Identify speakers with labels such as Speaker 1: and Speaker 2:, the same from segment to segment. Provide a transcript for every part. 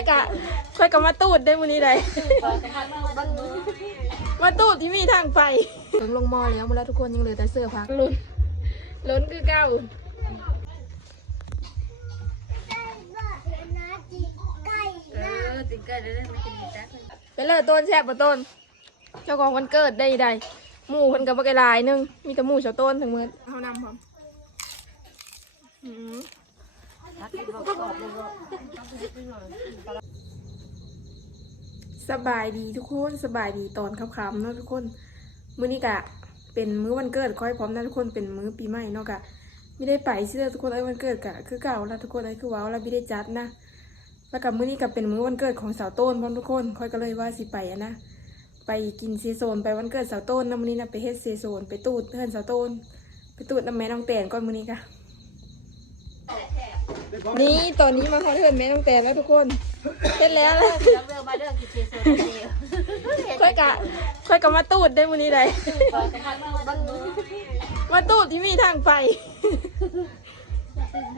Speaker 1: อยกะค่อยกะมาตูดได้มื้อนี้ได้มาตูดที่มีทางไปถึงลงมอแล้วหมดแล้วทุกคนยังเหลือแต่เสื้อพักลุ้นลุ้นคือเก้า
Speaker 2: เออติงไก่ได้ได้ไม่กินจักเลย
Speaker 1: ไปเลยต้นแซ่บบ่ต้น เจ้าของวันเกิดได้ใดหมู่เพิ่นก็บ่ไกลหลายหนึง มีแต่หมู่ชาวต้นทั้งหมดเฮานำพร้อมอืม สบายดีทุกคนสบายดีตอนค่ำๆเนาะทุกคน มื้อนี้กะ เป็นมื้อวันเกิดค่อยพร้อมนะทุกคนเป็นมื้อปีใหม่เนาะกะไม่ได้ไปเชื่อทุกคนไอ้วันเกิดกะคือเก่าแล้วทุกคนไอ้คือว้าวแล้วไม่ได้จัดนะแล้วกับมื้อนี้ก็เป็นมื้อวันเกิดของสาวโต้นพร้อมทุกคนค่อยก็เลยว่าสิไปอะนะไปกินเซโซนไปวันเกิดสาวโต้นนะมื้อนี้นะไปเฮ็ดเซโซนไปตูดเพื่อนสาวโต้นไปตูดน้ำแม่น้องแตนก่อนมื้อนี้ค่ะ นี่ตอนนี้มาขอเทือนแม่น้องแตนแล้วทุกคนเฮ็ดแล้ว
Speaker 2: เดี๋ยวเวลมาเด้อกินเจโซเดียว
Speaker 1: ค่อยกะค่อยก็มาตูดได้มื้อนี้เลย
Speaker 2: มา
Speaker 1: ตูดที่มีทางไป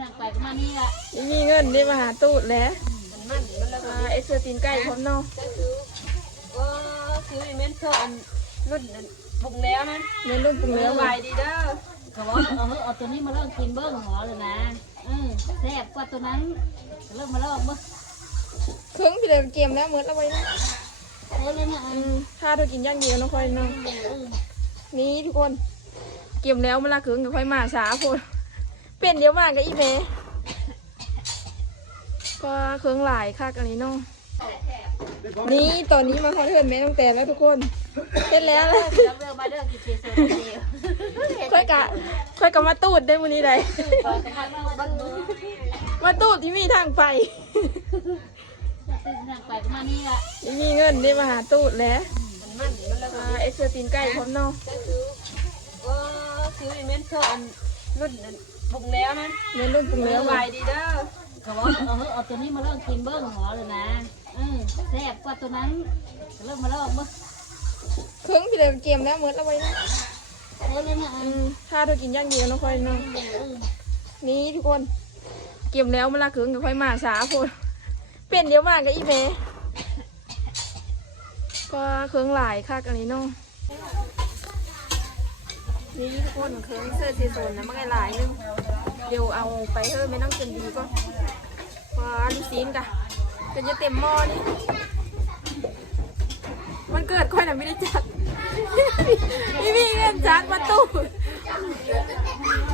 Speaker 2: ทางไปก็มานี่ละ
Speaker 1: มีเงินได้มาหาตูดแล้ว
Speaker 2: มันมันมันแล้ว
Speaker 1: อ่าเอ็กซ์ตีนไก่พร้อมเนาะ
Speaker 2: ก็ซื้อเมนเทอร์อันรุ่นปรุงแล้วนะ
Speaker 1: เงินรุ่นปรุงแล้ว
Speaker 2: ใบดีเด้อเขาบอกเอาเอาตัวนี้มาเริ่มกินเบิ้งหอเลยนะ อืมแซ่บกว่าตัวนั้นเริ่มมาเริ่มมั้ง
Speaker 1: เครื่องที่เดินเกมแล้วเหมือนเอาไว้นะ
Speaker 2: เออเลยนะ
Speaker 1: อืมถ้าเธอกินอย่างเดียวน้องค่อยเนาะนี่ทุกคน เก็บแล้วเวลาเขิงกับค่อยมาสาพนเป็นเดี๋ยวมากกับอีเมก็เขิงหลายคักอันนี้เนาะนี่ตอนนี้มาขอเทือนแม่น้องแตนแล้วทุกคนเฮ็ดแล้วนะ
Speaker 2: เดี๋ยวเวลมาเด้อกินเจโซนเดียว
Speaker 1: ค่ อยกะค่อยกะมาตูดได้มื้อนี้เลย
Speaker 2: ปล่อยกันมาบ้างนู้น
Speaker 1: มาตูดที่มีทางไป
Speaker 2: ซึ่งทางไปก็มานี่ละ
Speaker 1: ที่มีเงินได้มาหาตูดแล้ว
Speaker 2: มันมันมันแล้ว
Speaker 1: อ่าเอ็กซ์ตีนไก่พร้อมเนาะ
Speaker 2: ก็ซื้ออีเมนเทอร์อันรุ่นปรุงแล้วนะ
Speaker 1: เงินรุ่นปรุง
Speaker 2: เนื้
Speaker 1: แล้
Speaker 2: อ
Speaker 1: ว
Speaker 2: ใบดีเด้อเขาบอกเอาเอาตัวนี้มาเริ่มกินเบิ้งหอเลยนะอืมแซ่บกว่าตัวนั้นเริ่มมาเริ่มมั้ง
Speaker 1: เครื่องที่เดินเกมแล้วเหมือนเอาไว้นะ ถ้าเธอกินย่างเดียวน้องค่อยเนาะนี่ทุกคน เก็บแล้วเวลาเขิงกับค่อยมาสาพนเป็นเดี๋ยวมากกับอีเมก็เขิงหลายคักอันนี้เนาะนี่ทุกคนเขิงเสื้อสีสนนะมันก็หลายนึงเดี๋ยวเอาไปเฮ้ยไม่ต้องเกินดีก็ว้าลูกซีนกะจนจะเต็มหม้อนี่ มันเกิดค่อยน่ะไม่ได้จัดม่มีเงินจัดมาตู้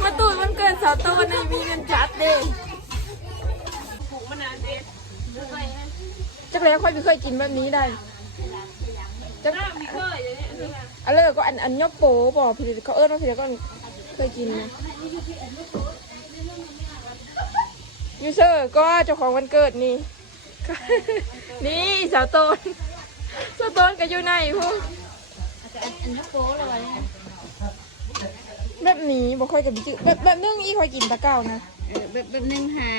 Speaker 1: มาตูดมันเกิดเสาโตนในมีเงินจัดเด้จักแล้วค่อยไม่เคยกินแบบนี้ได้จักอันเลยก็อันอันยกโปบอกพี่เขาเอิ้นว่าพี่กก็เคยกินนะยูเซอร์ก็เจ้าของวันเกิดนี่ นี่เสาโตน เสาโตนก็อยู่ในพวก
Speaker 2: อันอันนี้โป้เลยวะเนี่ย
Speaker 1: แบบนี้บ่ค่อยกับบิจืแบบแบบนึงอีค่อยกินตะเก้านะ
Speaker 2: เออแบบแบบนึงหา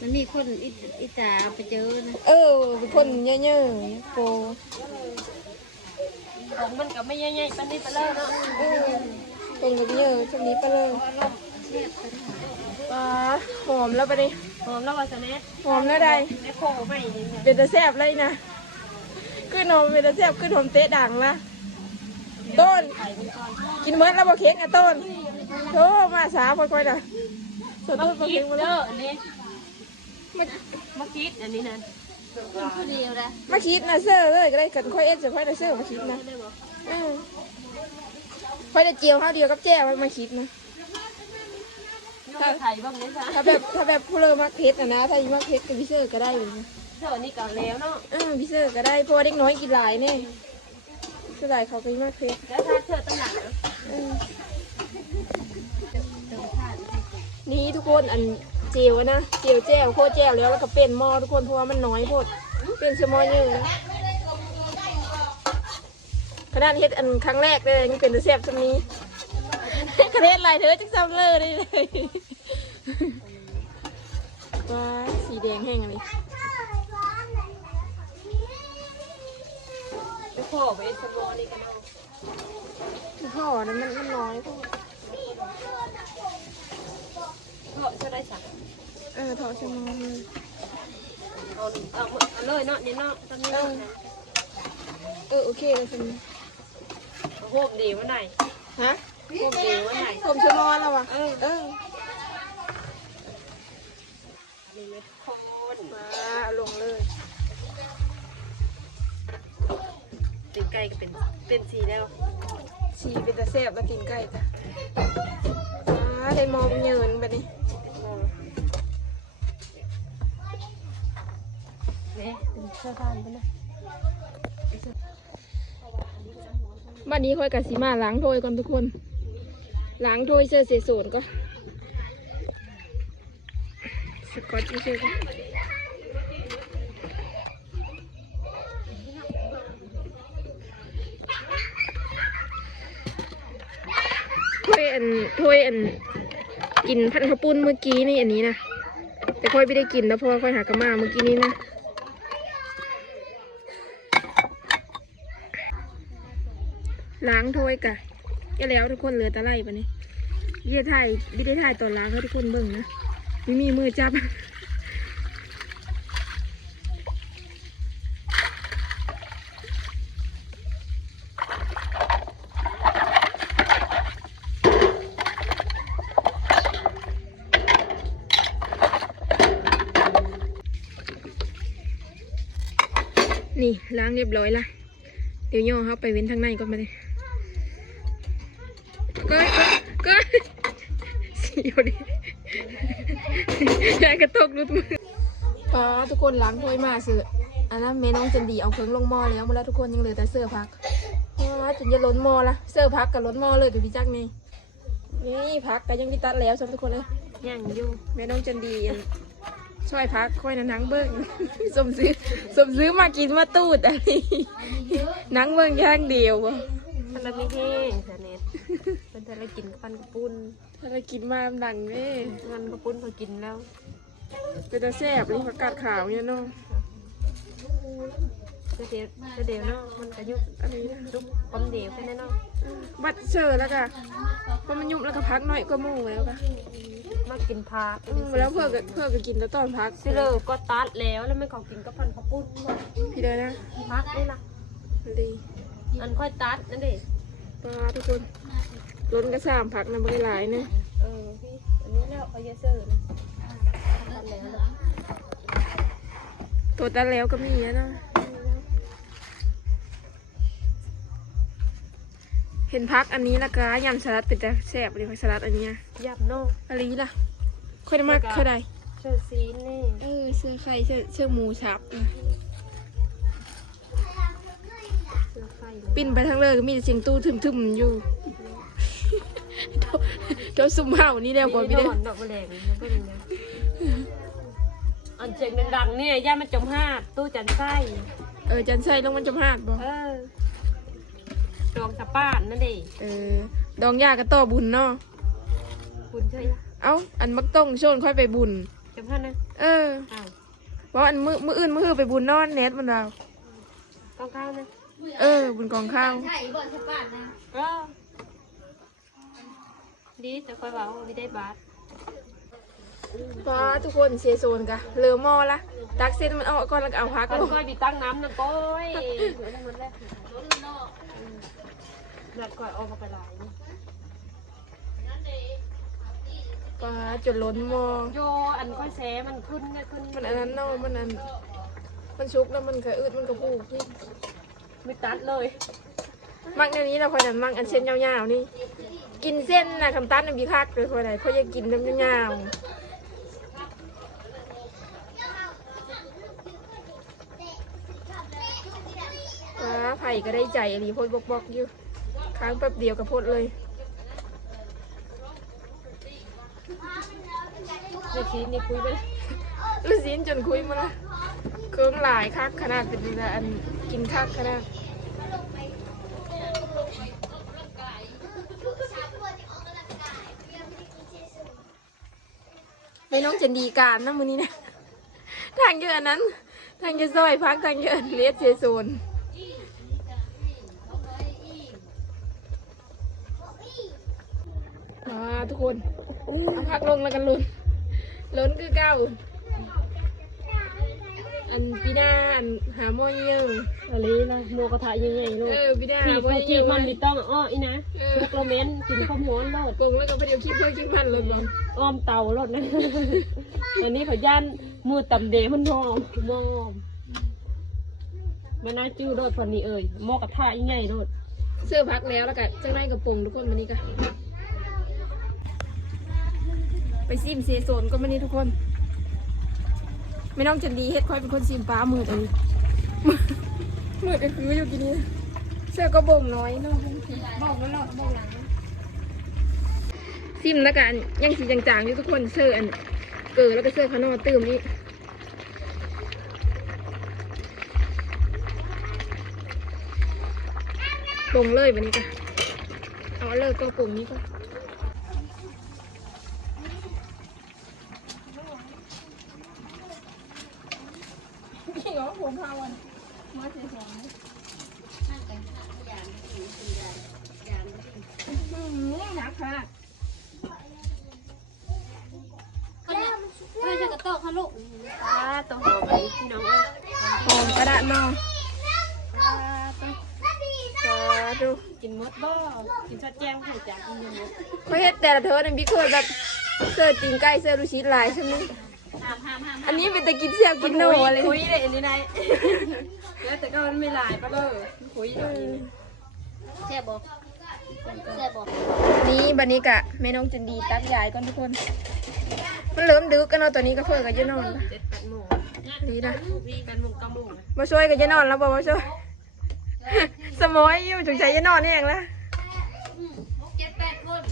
Speaker 2: มันมีคนอิอิจาไปเจอนะ
Speaker 1: เออเป็นคนเยอะๆโป
Speaker 2: ของมันก็ไม่ใหญ่ๆปานนี้ไปเลยเนาะ
Speaker 1: เออคนกับเยอะช่วงนี้ไปเลยปลาหอมแล้วไปดิ
Speaker 2: หอมแล้วว่าสแน็ค
Speaker 1: หอมแล้วได้
Speaker 2: แม่โคไม่ดีเนี่ย
Speaker 1: เป็นตะแซ่บเลยนะ ขึ้นหอมเป็นตะแซ่บขึ้นหอมเตะดังละต้น
Speaker 2: ไข่มันก่อน
Speaker 1: กินเมื่อแล้วบ่เค้กอะต้นโธ่มาสาค่อยๆน่ะสด
Speaker 2: มา
Speaker 1: ต้นบ่
Speaker 2: คิ
Speaker 1: เค้
Speaker 2: ด
Speaker 1: กมา
Speaker 2: เด้
Speaker 1: แล้ว
Speaker 2: ออันนี้
Speaker 1: มา
Speaker 2: มาคิดอันนี้นะคนผู้เดียวนะ
Speaker 1: มาคิดนะเสื้อเลยก็ได้กันค่อยเอ็ดจะค่อยได้เสื้อมาคิดนะ
Speaker 2: ได้บอก
Speaker 1: เออค่อยได้เจียวข้าวเดียวกับแจ้ไว้มาคิดนะ
Speaker 2: น้องไข่บ้างไหมจ๊ะ
Speaker 1: ถ้าแบบถ้าแบบผู้เลอมักเพชรนะนะถ้าอีมักเพชรกับพิเซอร์ก็ได้อยู่ นะ
Speaker 2: เท่านี้ก่อนแล้วเนาะ
Speaker 1: เออพิเซอร์ก็ได้เพราะว่าเด็กน้อยกินหลายเนี่ยสลายเขาก็อีมักเพชร
Speaker 2: แล้วถ้าเธอตั้งหนัก
Speaker 1: เออนี่ทุกคนอันเจียวอะนะเจียวแจ้วโคตรแจ้วแล้วแล้วก็เป็นหม้อทุกคนเพราะว่ามันน้อยโพดเป็นสมอเยอะนะขนาดเฮ็ดอันครั้งแรกเลยยังเป็นตัวแซ่บชนี้คะแนนลายเธอจักซ้ำเลยได้เลยว้าสีแดงแห้งอันนี้
Speaker 2: ไปขอไปสมอนี่กันเอา
Speaker 1: ห่อนั้นมันมันน้อยพวก
Speaker 2: พราะจะได้สั่ง
Speaker 1: เออถอดชะมอเลย
Speaker 2: เอา
Speaker 3: เอาเอาเลยเนาะนี่เนาะตอนนี้เนาะ
Speaker 1: เออโอเคเลยสิ
Speaker 3: โฮมดีวะไหน
Speaker 1: ฮะ
Speaker 3: โฮมดีวะไหน
Speaker 1: ผมชะมอนแล้ววะ
Speaker 3: เออ ก่ก็เป็นเป็นสีแล้ว
Speaker 1: ชีเป็นตะแซ่บมากินไก่จ้ะอ่าได้มองเยินแบบนี้
Speaker 3: เนี่ยเป็นเสื้อผ้าไปเลย
Speaker 1: บัดนี้ค่อยกับสีมาล้างถ้วยก่อนทุกคน ล้างถ้วยเสื้อเสียโสนก็สกอตไม่ใช่ วยอันถ้วยอันกินพันข้าวปุ้นเมื่อกี้นี่อันนี้นะแต่ค่อยไม่ได้กินแล้วเพราะค่อยหากระมาเมื่อกี้นี้นะล้างถ้วยกะก็แล้วทุกคนเหลือตะไลปะนี่ยี่ได้ถ่ายไม่ได้ถ่ายตอนล้างให้ทุกคนเบิ่งนะไม่มีมือจับ เรียบร้อยละเดี๋ยวย่อเขาไปเว้นทางในก่อนมาเลยก้อยก้อยก้อยเสียวดิยายกระตกรุดมือป้าทุกคนล้างถ้วยมาเสืออันนั้นเมน้องจันดีเอาเครื่องลงหม้อแล้วหมาแล้วทุกคนยังเหลือแต่เสื้อพักว้าจนจะล้นหม้อละเสื้อพักกับล้นหม้อเลยกับพี่จักนี่นี่พักแต่ยังไม่ตัดแล้วสำหรับทุกคนเลย
Speaker 3: ย่างอยู่
Speaker 1: แม่น้องจันดีอัน ช่วยพักค่อยนะนังเบิ้งสมซื้อสมซื้อมากินมาตูดอะไรนังเบิ้งอย่างเดียวบ่
Speaker 3: มันละไม่แห้งแต่เน็ตมันจะได้กินกับปันกระปุ้น
Speaker 1: ถ้าเรากินมาดังเน่
Speaker 3: งันกระปุ้นเขากินแล้ว
Speaker 1: เป็นตาแซ่บเลยผักกาดขาวเนี่ยเนาะ
Speaker 3: จะเดี๋ยวจะเดี๋ยวเนาะมันกระยุก
Speaker 1: อันนี้นะ
Speaker 3: ลุกความเดี๋ยวแค่นั้นเนาะ
Speaker 1: บัดเชอร์แล้วก็พอมันยุบแล้วก็พักหน่อยก็มู่แล้วก็
Speaker 3: มากินผัก
Speaker 1: อืมแล้วเพื่อก็เพื่อก็กินแล้วตอนพัก
Speaker 3: สิเลยก็ตัดแล้วแล้วไม่ขอกินกับพันกระปุ้นว่ะ
Speaker 1: พี่เด้อนะ
Speaker 3: พักนี่ล่ะ
Speaker 1: ดี
Speaker 3: อันค่อยตัดนั่นดิ
Speaker 1: ปลาทุกคนล้นกระซามพักนะไม่ได้หลายเนะ
Speaker 3: เออพี่อันนี้แล้วเอาเยอะเซอร์นะตัดแล้วนะ
Speaker 1: ตัวตันแล้วก็มีอะเนาะ เห็นพักอันนี้และก็ยำสลัดเป็นตาแซ่บเลยพักสลัดอันเนี้ย
Speaker 3: ยับเนาะ
Speaker 1: อะไรล่ะค่อยได้มากค่อยได้
Speaker 3: เชอร์ซีนี่
Speaker 1: เออเสื้อไข่เสื้อเสื้อหมูสับนะ
Speaker 3: เสื้อไข่
Speaker 1: ปิ้นไปทั้งเลยก็มีแต่เสียงตู้ทึมๆอยู่เจ้าซุ่มเห่านี่แล้วก่อน
Speaker 3: พี่
Speaker 1: พี่
Speaker 3: เด้
Speaker 1: เด้อ
Speaker 3: ดอกแมลงมันก็มีนะอันเสียงดังๆเนี่ยย่ามันจมห้าบตู้จันไส้
Speaker 1: เออจันใส่ลงมันจะพลาดบ่
Speaker 3: เออ ดองสะป้านนั่นดิ
Speaker 1: เออ ดองยาก็ต่อบุญเนาะ
Speaker 3: คุณใช่ไหม
Speaker 1: เอ้า อันมักต้องโชนค่อยไปบุญ
Speaker 3: จำท่านนะ
Speaker 1: เออ
Speaker 3: อ้าว
Speaker 1: เพราะอันมือมืออื่นมือฮือไปบุญนอนเน็ตมันเรา
Speaker 3: ก้าวข้าวนะ
Speaker 1: เออ บุญกองข้าว
Speaker 3: เออดีแต่ค่อยบอกว่าไม่ได้บาท
Speaker 1: ฟ้าทุกคนเสียโซนกะเลือหม้อละตักเส้นมันออกก่อนแล้วก็เอาพัก
Speaker 3: ก้อย
Speaker 1: ลง
Speaker 3: ก้อยบีตั้งน้ำนะก้อยเหมือนมันแรกหลัดก้อยออกมาไปหลาย
Speaker 1: ฟ้าจนล้นหม้อ
Speaker 3: โยอันก้อยแสมันขึ้นเนี่ยขึ้น
Speaker 1: มันอันนั้นเนาะมันอันมันชุกแล้วมันก็อืดมันก็พูกนี่
Speaker 3: ไม่ตัดเลย
Speaker 1: มักในนี้เราคอยดันมักอันเส้นยาวๆนี่กินเส้นนะคำตันในบีคักเลยคอยไหนเขาอยากกินน้ำยาวๆ ฟ้าไผ่ก็ได้ใจอันนี้พดบอกอยู่ค้างแป๊บเดียวกับพดเลย
Speaker 3: ในชีสนี่คุยไปเลย
Speaker 1: ลูกศินจนคุยมาละเครื่องหลายคักขนาดเป็นอันกินคักขนาดไม่น้องจะดีการนะมือนี้นะทางเยอะนนั้น ทางเยอะซอยพักทางเยอะเลสเซโซน ทุกคนเอาพักลงแล้วกันลุนล้นคือเก้า อันปีหน้าอันหาหม้อเยี่ยง
Speaker 3: อะไรนะหมูกระทะยังไงลูก
Speaker 1: เออพี่ดา
Speaker 3: ที่
Speaker 1: บ่
Speaker 3: เขา
Speaker 1: ได้
Speaker 3: ที่
Speaker 1: อยู่
Speaker 3: มันไม่ต้องอ้ออีนะ
Speaker 1: เออ
Speaker 3: ลูกเราเม้นกินข้าวหมูรส
Speaker 1: กงแล้วก็พอเดียวคิดเพื่อคิดมันเลยบอก
Speaker 3: อ้อมเตารสนะ อันนี้เขาย่านมือต่ำเดมันมองมองมันน่าจื้อรสพันนี้เอ่ยหม้อกระทะยังไงรส
Speaker 1: เสื้อพักแล้วแล้วก็เจ้าในกระโปรงทุกคนมานี่กัน ไปซิมเซโซนก็มานี่ทุกคน ไม่น้องจันดีเฮ็ดคอยเป็นคนซิมป้ามือเองมือก็คืออยู่กินนี้เสื้อก็บ่งน้อยน้องบ่งแล้วเนาะบ่งหลังซิมแล้วกันยังสีจางๆอยู่ทุกคนเสื้ออันเกิดแล้วก็เสื้อขนอตื่มนี่ปรุงเลยวันนี้ก็เอาเลิกก็ปรุงนี้ก็ พี่เหรอผมพาวันมาเสียสองอืมหนักค่ะ
Speaker 2: เขาเนี่ยเพื่อจะกระโต๊ะเขาลูก
Speaker 3: ป้าต้องหอมไปพี่น้องเอ้ย
Speaker 1: หอมกระดาษนอง
Speaker 3: ป้าต้อง
Speaker 1: สาธุ
Speaker 3: กินมดบ่กินชัดแจ้งให้จ้ะกินมด
Speaker 1: เขาเฮ็ดแต่ละเธอเนี่ยพี่เคยแบบเสื้อตีนไก่เสื้อลูกชิ้นลายใช่ไหม
Speaker 2: ห้ามห้ามห้าม
Speaker 1: อันนี้เป็นตะกินเสียบกินโนอะไร
Speaker 3: คุยเลยอันนี้นายแล้วแต่ก็มันไม่หลายปะเลยคุยเลย
Speaker 2: แซ่บบอกแซ่บบอก
Speaker 1: นี่บันนี้กะแม่น้องจันดีตักยายก่อนทุกคน มันเริ่มดึกกันเนาะตัวนี้ก็เพื่อกับยายนอนละ
Speaker 3: เจ็ดแปดโมง
Speaker 1: นี่นะ
Speaker 3: พี่แปดโมงเก้าโมง
Speaker 1: มาช่วยกับยายนอนแล้วบอกว่าช่วยสมอยอยู่จงใจยายนอนนี่เองละ
Speaker 2: เจ็ดแปดคน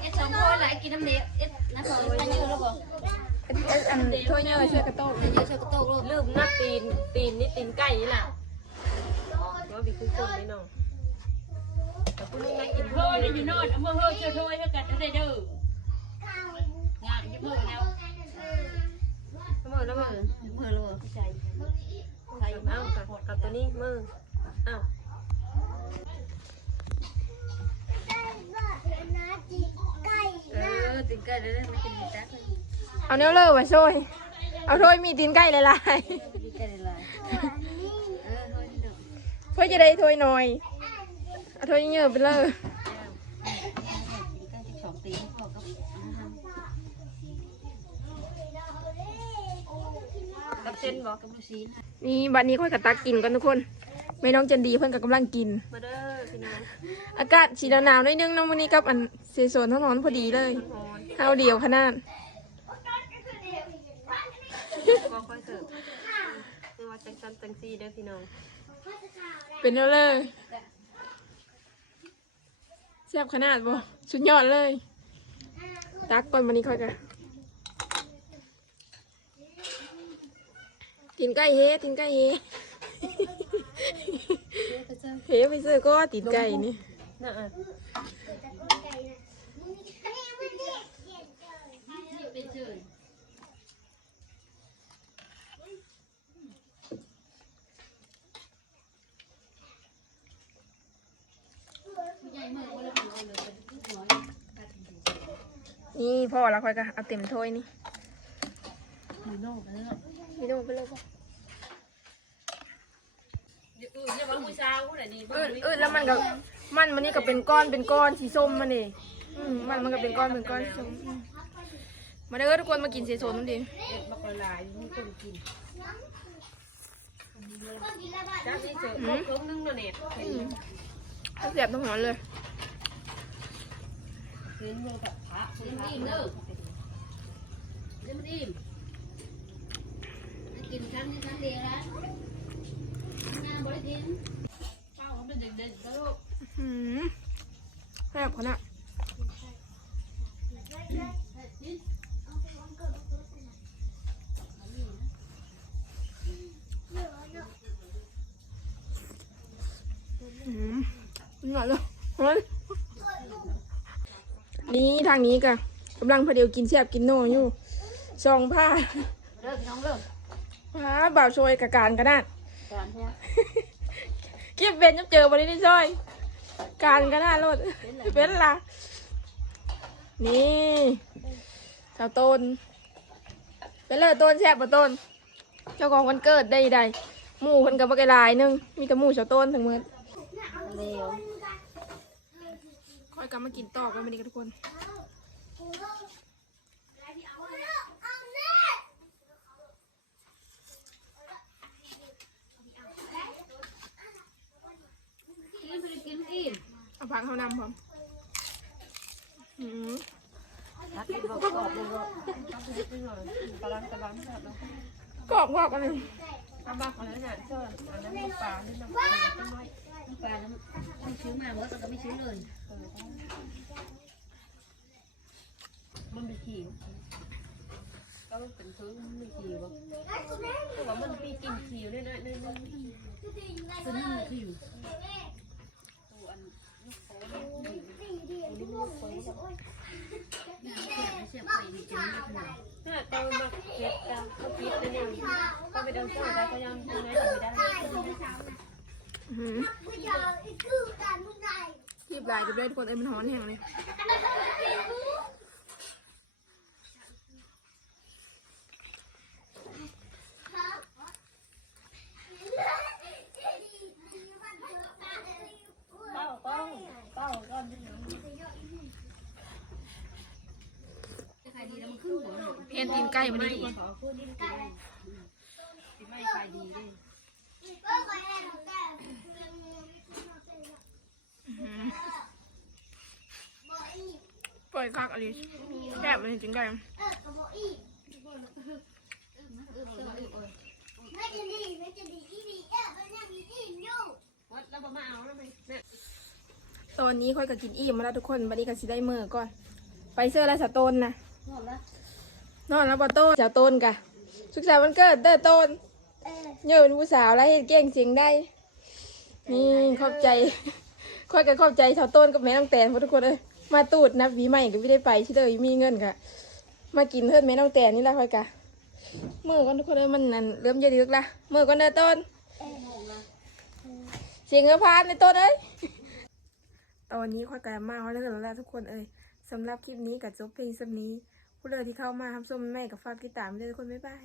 Speaker 2: เอ็ดสองคนหลายกินน้ำเด็กเอ็ด น้ำสองอันเยอะแล้วบอก
Speaker 1: อันถ้วยเยอะช่วยกระโต๊ะ
Speaker 2: อันเยอะช่วยกระโต๊ะลูก
Speaker 3: ลืมนับตีนตีนนี่ตีนไก่นี่แหละว่าบีคุ้คนนี่น้องแต่คุณยังไงกิน
Speaker 2: เฮ้ยอยู่นอนเอามือเฮ้ยช่วยถ้วยให้กันได้เด้องานจะเพิ่มแล้ว
Speaker 3: เสมอแล้วมือ
Speaker 2: เพิ่มแล้วใจ
Speaker 3: ใส่เอากับกับตัวนี้มืออ้า
Speaker 2: เอติดกันเลยไม่กินแจ๊กเลย
Speaker 1: เอาเนื้อเลยมาช่วยเอาถ้วยมีตีนไก่หลาย
Speaker 2: ติดกันเลยเออเฮ้ยเนาะ
Speaker 1: ๆถ้วยจะได้ถ้วยหน้อยเอาถ้วยเยอะๆไปเลย
Speaker 2: ติดกันที่สองตีพอกับ
Speaker 3: กับเส้นบอก
Speaker 2: กับลูกชิ้น
Speaker 1: นี่บัดนี้ค่อยกับตักกินกันทุกคนแม่น้องจันดีเพิ่นกับกำลังกิน
Speaker 3: มาเด้อพี่น้อง
Speaker 1: อากาศสีหนาวๆหนิดนึงเน้องวันนี้กับอัน เซโซนเท่านอนพอดีเลย
Speaker 3: ฮอน
Speaker 1: เฮาเดียวขนาด
Speaker 3: ก็ค่อยเสิร์ฟไม่ว่าจังซันจังซีเด้อพี่น้อง
Speaker 1: เป็นแล้วเลยแซ่บขนาดบ่สุดยอดเลย ตักก่อนวันนี้ค่อยกันตินไก่เฮตินไก่เฮเฮไปซื้อก็ตินไก่นี่
Speaker 3: น่าอะ
Speaker 2: เป็นเชิญ
Speaker 1: นี่พ่อแล้วค่อยกันเอาเต็มถ้วยนี่
Speaker 2: มีโน่กันแล้ว
Speaker 1: มีดูไปเลยพ่อ
Speaker 3: อือจะว่าผู้สาวผู้ใดนี่
Speaker 1: อืดอืดแล้วมันก็มันมันนี่ก็เป็นก้อนเป็นก้อนสีส้มมันเองอืมมันมันก็เป็นก้อนเป็นก้อนสีส้มอื มมาเด้อทุกคนมากินเซโซนนั่นดิ
Speaker 3: เอ็ดบักละลายมีคนกินจ้าที่เสิร์ฟครบนึงน่ะเน็ตเห็น
Speaker 1: ถ้าเสียบต้องหอนเลย
Speaker 3: เห็นเลยแบบพระ
Speaker 2: เดี๋ยวมันอิ่มเด้อเดี๋ยวมันอิ่มกินครั้งนี้ครั้งเดียวนะงานบริกินเป้าเขาเป็นเด็กๆก็ลูก
Speaker 1: อืมแซ่บขนาด หน่อยเลยนี่ทางนี้กะกำลังพอเดียวกินแซบกินโน่อยู่ซองผ้า
Speaker 2: เริ่มน้องเริ่ม
Speaker 1: ผ้าบ่าวโชยกะการกระดาษ
Speaker 2: การแท้
Speaker 1: เก็บเป็นยังเจอวันนี้ได้ซอยการกระดาษรถเป็นละนี่สาวต้นเป็นเลยต้นแซ่บปะต้น เจ้าของวันเกิดได้ใดหมู่คนกับบักหลายนึงมีแต่หมู่ชาวต้นทั้งหมด
Speaker 2: เร็ว
Speaker 1: ค่อยกลับมากินต่อกันวันนี้กันทุกคน
Speaker 2: กินไปกินกิน
Speaker 1: เอาผักเขานำพร้อมอืม
Speaker 2: รักกินบอกกรอบเลยบอก
Speaker 3: ปลาลังปลาลังแบบนั้น
Speaker 1: กรอบกรอบอันนึง
Speaker 3: ทำบ้าของนั้นน่ะส่วนอันนั้นน้ำปลาที่น้ำปลาน้อย
Speaker 2: น้ำ ปลาน้ำไม่ชื้อมาเมื่อก็ไม่ชื้อเลย
Speaker 3: มันมีขีวก็เป็นพื้นมันมีขีวแต่ว่ามันมีกลิ่นขีวเนี่ยนะเนี่ย
Speaker 2: ตัวนี้มันคืออยู่เสียบไปนี่จะไม่ได้
Speaker 3: ถ้าเติมมาเก็บกันก็คิดนะเนี่ยก็ไปเดินเจ้าได้ก็ยังยังไงก็ไม่ได้
Speaker 1: อื้อหือรีบหลายรีบได้ทุกคนเอ้ยมันฮ้อนแห้งเลย
Speaker 3: เต้าต้องเต้าก้อน
Speaker 2: ใครดีแล้วมันขึ้นหัวเลย
Speaker 1: เพนตีนไก่มาดิทุกคน
Speaker 3: ขอพูด
Speaker 1: ปล่อยคักอะไรแซ่บเลยจริงๆได้
Speaker 3: วัดแล้วมาเอาแล้วไหมเนี่ย
Speaker 1: ตอนนี้ค่อยก็กินอิ่มมาแล้วทุกคนวันนี้ก็สิได้มือก่อน ไปเสื้อลายสะโตนนะ
Speaker 2: หมดแล้ว
Speaker 1: นอนแล้วบอโต้สาวโตนกะสุขสันต์วันเกิดเด้อโตน เยอะเป็นผู้สาวแล้วเห็นเก่งเสียงได้ นี่ขอบใจค่อยก็ขอบใจสาวโตนกับแม่น้องแตนพวกทุกคนเลยมาตูดนะวีใหม่ก็ไม่ได้ไปที่เลยมีเงินค่ะ มากินเพื่อนแม่น้องแตนนี่แหละค่อยกะมือก่อนทุกคนเลยมันนั่นเริ่มจะดึกละเมื่อก่อนเด้อต้น เสียงเงือพานในต้นเอ้ยตอนนี้ค่อยกะมาเขาแล้วแล้วทุกคนเอ้ยสำหรับคลิปนี้กับจบเพลงสำนี้ผู้เลยที่เข้ามาทำส้มแม่กับฝากติดตามด้วยทุกคนบ๊ายบาย